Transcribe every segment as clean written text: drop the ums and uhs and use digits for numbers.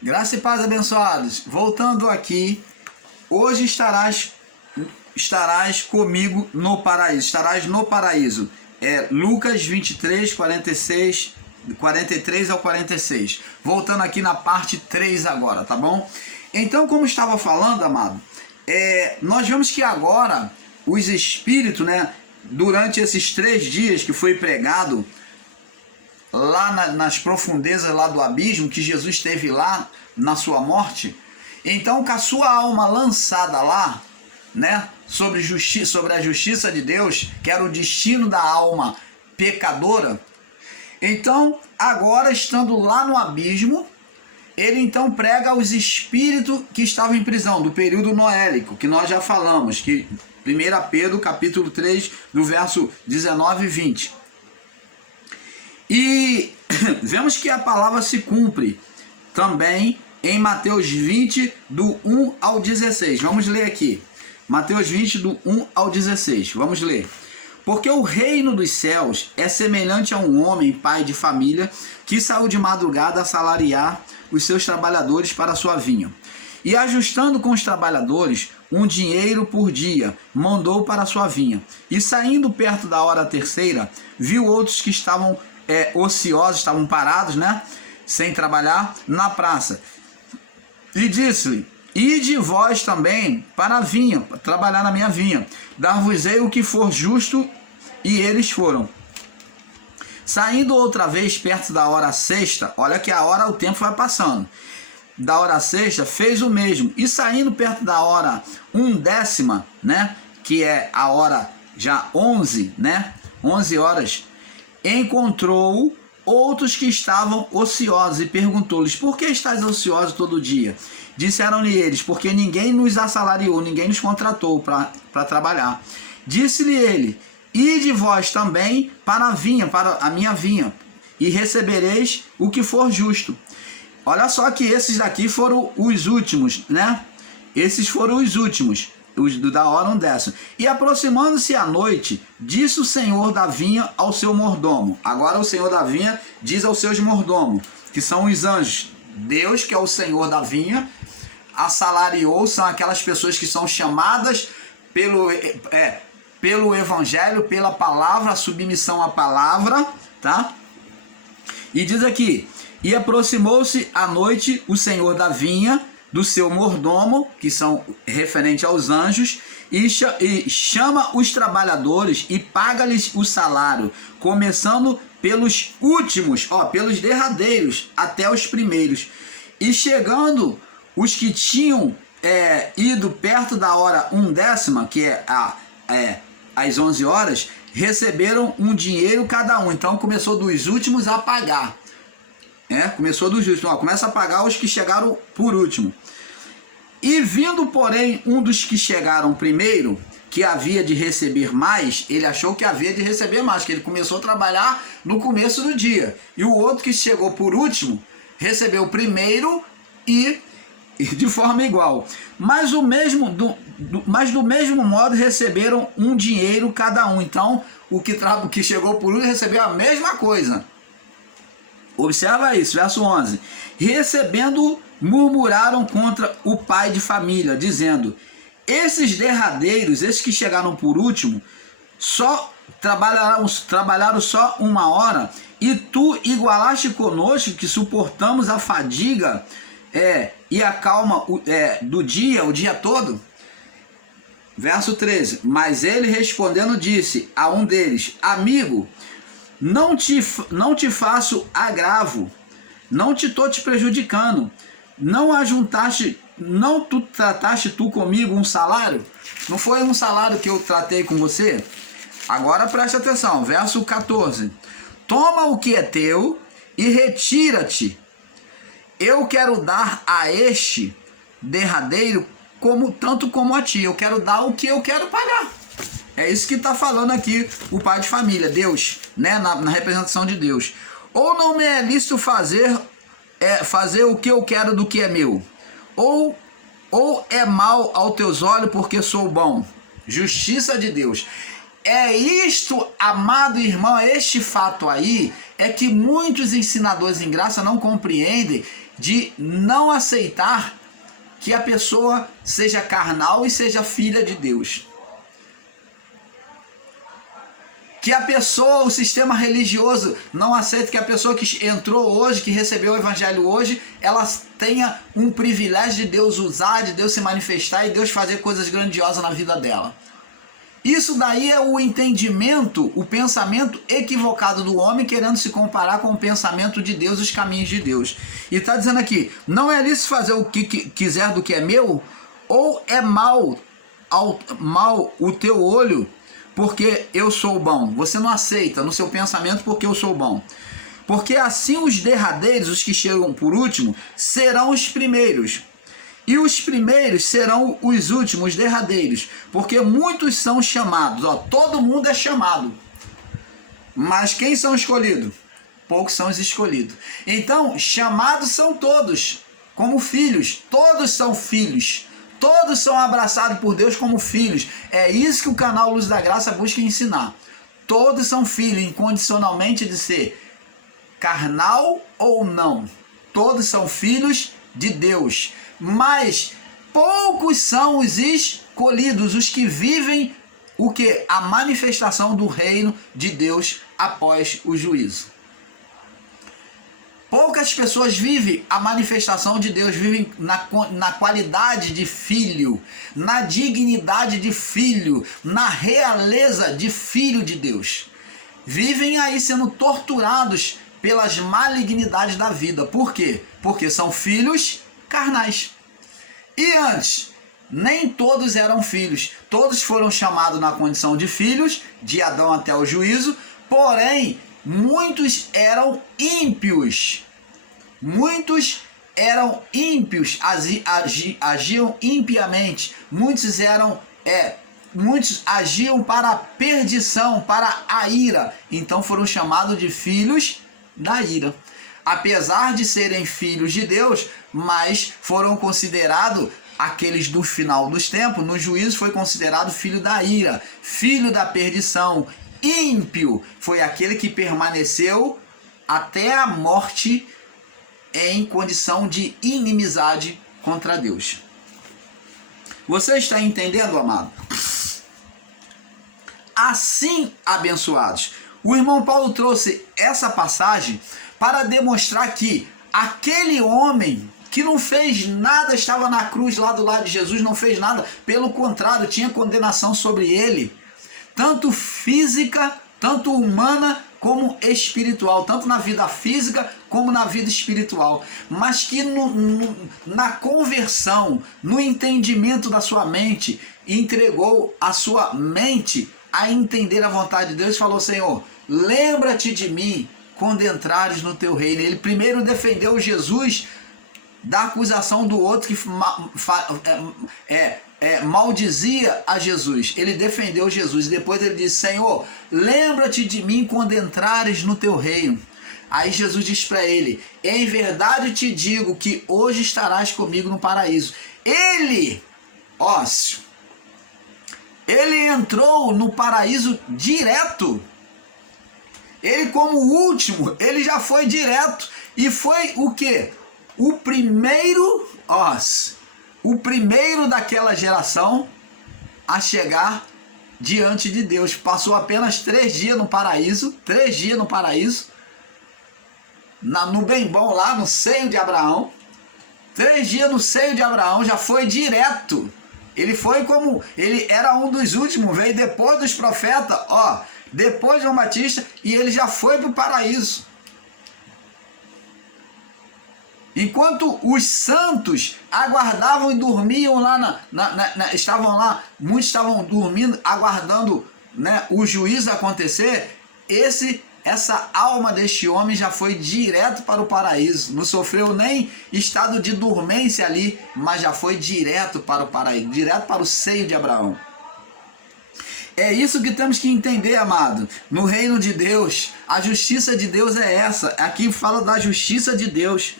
Graça e paz, abençoados. Voltando aqui, hoje estarás comigo no paraíso. Estarás no paraíso. Lucas 23, 43 ao 46. Voltando aqui na parte 3 agora, tá bom? Então, como estava falando, amado, nós vemos que agora os espíritos, né, durante esses 3 dias que foi pregado lá nas profundezas lá do abismo, que Jesus esteve lá na sua morte, então com a sua alma lançada lá, né, sobre a justiça de Deus, que era o destino da alma pecadora, então agora estando lá no abismo, ele então prega aos espíritos que estavam em prisão, do período noélico, que nós já falamos, que 1 Pedro capítulo 3, do verso 19 e 20. E vemos que a palavra se cumpre também em Mateus 20, do 1 ao 16. Vamos ler aqui. Mateus 20, do 1 ao 16. Vamos ler. Porque o reino dos céus é semelhante a um homem, pai de família, que saiu de madrugada a salariar os seus trabalhadores para a sua vinha. E ajustando com os trabalhadores um dinheiro por dia, mandou para a sua vinha. E saindo perto da hora terceira, viu outros que estavam ociosos, estavam parados, né, sem trabalhar, na praça. E disse-lhe: ide vós também para a vinha, para trabalhar na minha vinha. Dar-vos-ei o que for justo. E eles foram. Saindo outra vez perto da hora sexta, olha que a hora, o tempo vai passando, da hora sexta, fez o mesmo. E saindo perto da hora 1/10, né, que é a hora já 11, né, 11 horas, encontrou outros que estavam ociosos e perguntou-lhes: por que estáis ociosos todo dia? Disseram-lhe eles: porque ninguém nos assalariou, ninguém nos contratou para trabalhar. Disse-lhe ele: ide vós também para a vinha, para a minha vinha, e recebereis o que for justo. Olha só que esses daqui foram os últimos, né? Esses foram os últimos, os da hora 1/10. E aproximando-se a noite, disse o senhor da vinha ao seu mordomo. Agora o senhor da vinha diz aos seus mordomos, que são os anjos. Deus, que é o senhor da vinha, assalariou, são aquelas pessoas que são chamadas pelo evangelho, pela palavra, a submissão à palavra, tá? E diz aqui: e aproximou-se à noite o senhor da vinha do seu mordomo, que são referentes aos anjos, e chama os trabalhadores e paga-lhes o salário, começando pelos últimos, pelos derradeiros, até os primeiros. E chegando os que tinham ido perto da hora 1/10, que é às 11 horas, receberam um dinheiro cada um. Então começou dos últimos a pagar. Começou dos últimos. Começa a pagar os que chegaram por último. E vindo, porém, um dos que chegaram primeiro, que havia de receber mais, ele achou que havia de receber mais, que ele começou a trabalhar no começo do dia. E o outro que chegou por último, recebeu primeiro e de forma igual. Mas do mesmo modo receberam um dinheiro cada um. Então, o que chegou por último recebeu a mesma coisa. Observa isso, verso 11. Recebendo, murmuraram contra o pai de família, dizendo: esses derradeiros, esses que chegaram por último, só trabalharam só 1 hora, e tu igualaste conosco, que suportamos a fadiga e a calma do dia, o dia todo. Verso 13. Mas ele respondendo disse a um deles: amigo, não te faço agravo, não te estou te prejudicando, não trataste tu comigo um salário? Não foi um salário que eu tratei com você? Agora preste atenção, verso 14. Toma o que é teu e retira-te. Eu quero dar a este derradeiro tanto como a ti. Eu quero dar o que eu quero pagar. É isso que está falando aqui o pai de família, Deus, né, na representação de Deus. Ou não me é lícito fazer o que eu quero do que é meu? Ou é mal aos teus olhos porque sou bom? Justiça de Deus. É isto, amado irmão, este fato aí é que muitos ensinadores em graça não compreendem de não aceitar que a pessoa seja carnal e seja filha de Deus. Que a pessoa, o sistema religioso, não aceita que a pessoa que entrou hoje, que recebeu o evangelho hoje, ela tenha um privilégio de Deus usar, de Deus se manifestar e Deus fazer coisas grandiosas na vida dela. Isso daí é o entendimento, o pensamento equivocado do homem querendo se comparar com o pensamento de Deus, os caminhos de Deus. E está dizendo aqui, não é lícito fazer o que quiser do que é meu, ou é mal o teu olho porque eu sou bom. Você não aceita no seu pensamento porque eu sou bom. Porque assim os derradeiros, os que chegam por último, serão os primeiros. E os primeiros serão os últimos, os derradeiros. Porque muitos são chamados. Ó, todo mundo é chamado. Mas quem são escolhidos? Poucos são os escolhidos. Então, chamados são todos, como filhos. Todos são filhos. Todos são abraçados por Deus como filhos. É isso que o canal Luz da Graça busca ensinar. Todos são filhos, incondicionalmente de ser carnal ou não. Todos são filhos de Deus. Mas poucos são os escolhidos, os que vivem o que? A manifestação do reino de Deus após o juízo. Poucas pessoas vivem a manifestação de Deus, vivem na qualidade de filho, na dignidade de filho, na realeza de filho de Deus. Vivem aí sendo torturados pelas malignidades da vida. Por quê? Porque são filhos carnais. E antes, nem todos eram filhos. Todos foram chamados na condição de filhos, de Adão até o juízo, porém, muitos eram ímpios. Muitos eram ímpios, agiam impiamente. Muitos agiam para a perdição, para a ira. Então foram chamados de filhos da ira. Apesar de serem filhos de Deus, mas foram considerados aqueles do final dos tempos. No juízo foi considerado filho da ira, filho da perdição. Ímpio foi aquele que permaneceu até a morte em condição de inimizade contra Deus. Você está entendendo, amado? Assim, abençoados, o irmão Paulo trouxe essa passagem para demonstrar que aquele homem que não fez nada, estava na cruz lá do lado de Jesus, não fez nada, pelo contrário, tinha condenação sobre ele, tanto física, tanto humana, como espiritual, tanto na vida física como na vida espiritual, mas que na conversão, no entendimento da sua mente, entregou a sua mente a entender a vontade de Deus e falou: Senhor, lembra-te de mim quando entrares no teu reino. Ele primeiro defendeu Jesus da acusação do outro que maldizia a Jesus. Ele defendeu Jesus e depois ele disse: Senhor, lembra-te de mim quando entrares no teu reino. Aí Jesus diz para ele: em verdade te digo que hoje estarás comigo no paraíso. Ele entrou no paraíso direto. Ele, como último, ele já foi direto e foi o quê? O primeiro daquela geração a chegar diante de Deus. Passou apenas 3 dias no paraíso, no bem bom lá, no seio de Abraão. 3 dias no seio de Abraão, já foi direto. Ele foi como, ele era um dos últimos, veio depois dos profetas, depois de João Batista, e ele já foi para o paraíso. Enquanto os santos aguardavam e dormiam lá, estavam lá, muitos estavam dormindo, aguardando, o juízo acontecer, essa alma deste homem já foi direto para o paraíso. Não sofreu nem estado de dormência ali, mas já foi direto para o paraíso, direto para o seio de Abraão. É isso que temos que entender, amado. No reino de Deus, a justiça de Deus é essa. Aqui fala da justiça de Deus.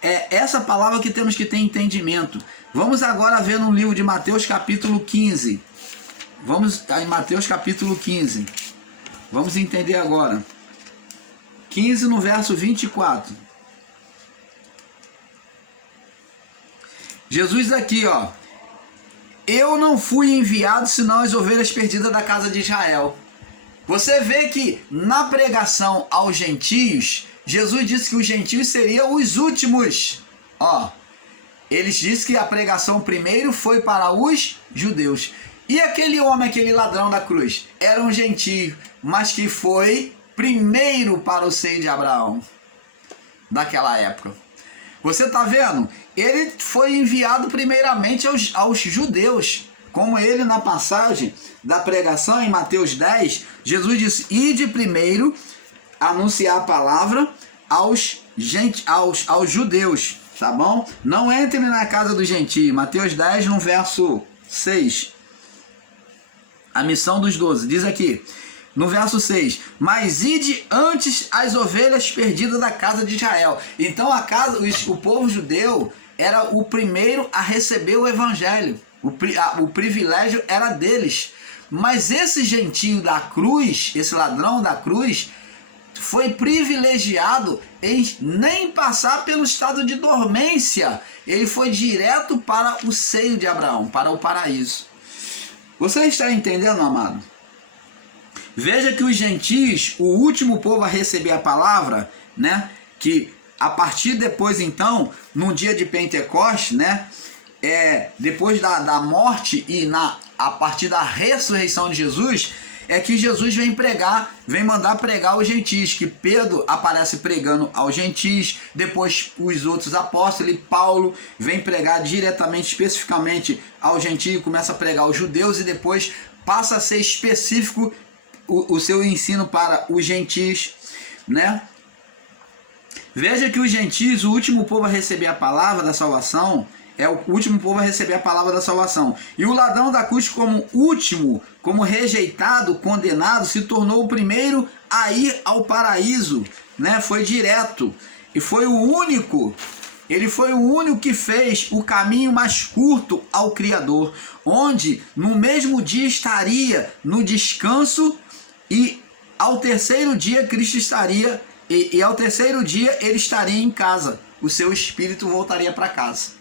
É essa palavra que temos que ter entendimento. Vamos agora ver no livro de Mateus capítulo 15. Vamos em Mateus capítulo 15. Vamos entender agora. 15, no verso 24. Jesus aqui, ó. Eu não fui enviado senão as ovelhas perdidas da casa de Israel. Você vê que na pregação aos gentios, Jesus disse que os gentios seriam os últimos. Ó, eles disse que a pregação primeiro foi para os judeus. E aquele homem, aquele ladrão da cruz, era um gentio, mas que foi primeiro para o seio de Abraão, daquela época. Você está vendo? Ele foi enviado primeiramente aos judeus. Como ele na passagem da pregação em Mateus 10, Jesus disse, ide primeiro anunciar a palavra aos judeus, tá bom? Não entre na casa do gentio. Mateus 10, no verso 6. A missão dos 12. Diz aqui, no verso 6, mas ide antes as ovelhas perdidas da casa de Israel. Então o povo judeu era o primeiro a receber o evangelho. O privilégio era deles. Mas esse gentio da cruz, esse ladrão da cruz, foi privilegiado em nem passar pelo estado de dormência. Ele foi direto para o seio de Abraão, para o paraíso. Você está entendendo, amado? Veja que os gentios, o último povo a receber a palavra, né? Que a partir depois, então, no dia de Pentecostes, né? Depois da morte e a partir da ressurreição de Jesus, é que Jesus vem mandar pregar aos gentios, que Pedro aparece pregando aos gentios, depois os outros apóstolos, e Paulo vem pregar diretamente, especificamente aos gentios, começa a pregar aos judeus, e depois passa a ser específico o seu ensino para os gentios, né? Veja que os gentios, o último povo a receber a palavra da salvação, é o último povo a receber a palavra da salvação. E o ladrão da cruz, como último, como rejeitado, condenado, se tornou o primeiro a ir ao paraíso, né? Foi direto. E foi o único, ele foi o único que fez o caminho mais curto ao Criador, onde no mesmo dia estaria no descanso, e ao terceiro dia Cristo estaria, e ao terceiro dia ele estaria em casa. O seu espírito voltaria para casa.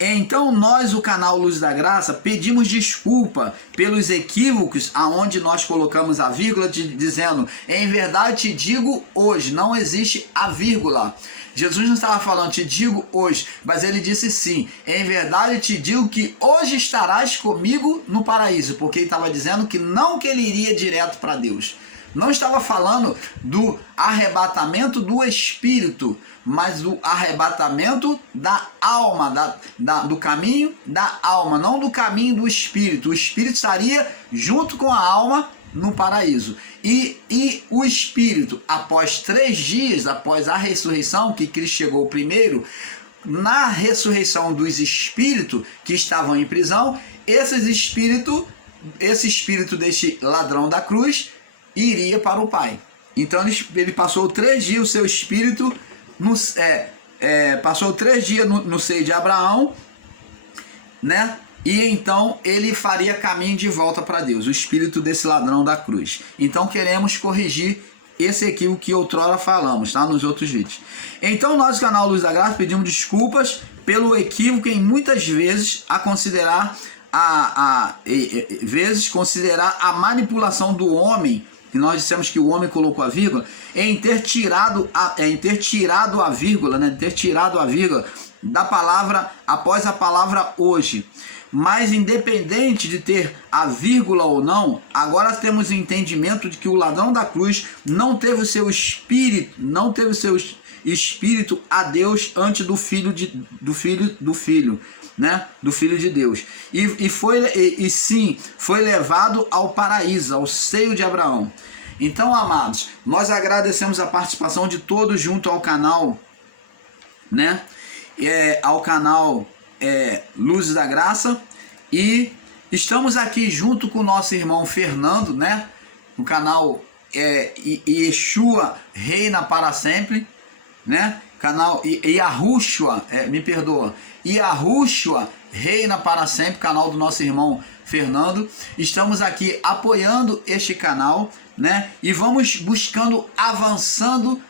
Então nós, o canal Luz da Graça, pedimos desculpa pelos equívocos aonde nós colocamos a vírgula dizendo, em verdade te digo hoje, não existe a vírgula. Jesus não estava falando te digo hoje, mas ele disse sim, em verdade te digo que hoje estarás comigo no paraíso, porque ele estava dizendo que não que ele iria direto para Deus. Não estava falando do arrebatamento do espírito, mas do arrebatamento da alma, do caminho da alma, não do caminho do espírito. O espírito estaria junto com a alma no paraíso. E o espírito, após 3 dias, após a ressurreição, que Cristo chegou primeiro, na ressurreição dos espíritos que estavam em prisão, esse espírito deste ladrão da cruz iria para o Pai. Então ele passou 3 dias, o seu espírito passou 3 dias no seio de Abraão, né? E então ele faria caminho de volta para Deus, o espírito desse ladrão da cruz. Então queremos corrigir esse equívoco que outrora falamos, tá? Nos outros vídeos. Então nós, canal Luz da Graça, pedimos desculpas pelo equívoco em muitas vezes a considerar considerar a manipulação do homem, que nós dissemos que o homem colocou a vírgula, em ter tirado a vírgula, né? Ter tirado a vírgula da palavra após a palavra hoje. Mas independente de ter a vírgula ou não, agora temos o entendimento de que o ladrão da cruz não teve o seu espírito, a Deus antes do filho né? Do Filho de Deus. E sim, foi levado ao paraíso, ao seio de Abraão. Então, amados, nós agradecemos a participação de todos junto ao canal, né? Ao canal Luz da Graça, e estamos aqui junto com o nosso irmão Fernando, né? No canal Yeshua Reina para Sempre, né? Canal Yahushua, Yahushua Reina para Sempre, canal do nosso irmão Fernando. Estamos aqui apoiando este canal né? E vamos buscando, avançando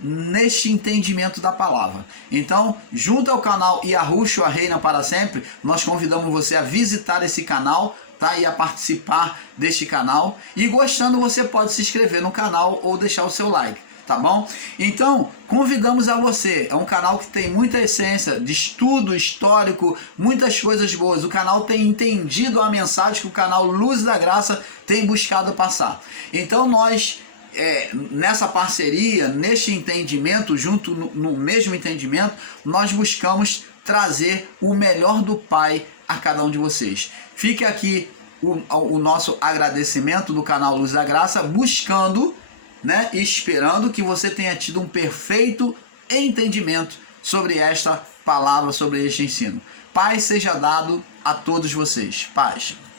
neste entendimento da palavra. Então, junto ao canal Yahushua Reina para Sempre, nós convidamos você a visitar esse canal, tá? E a participar deste canal. E gostando, você pode se inscrever no canal ou deixar o seu like, tá bom? Então, convidamos a você. É um canal que tem muita essência de estudo histórico, muitas coisas boas. O canal tem entendido a mensagem que o canal Luz da Graça tem buscado passar. Então, nós nessa parceria, neste entendimento, junto no mesmo entendimento, nós buscamos trazer o melhor do Pai a cada um de vocês. Fique aqui o nosso agradecimento do canal Luz da Graça, buscando, né, e esperando que você tenha tido um perfeito entendimento sobre esta palavra, sobre este ensino. Paz seja dado a todos vocês. Paz.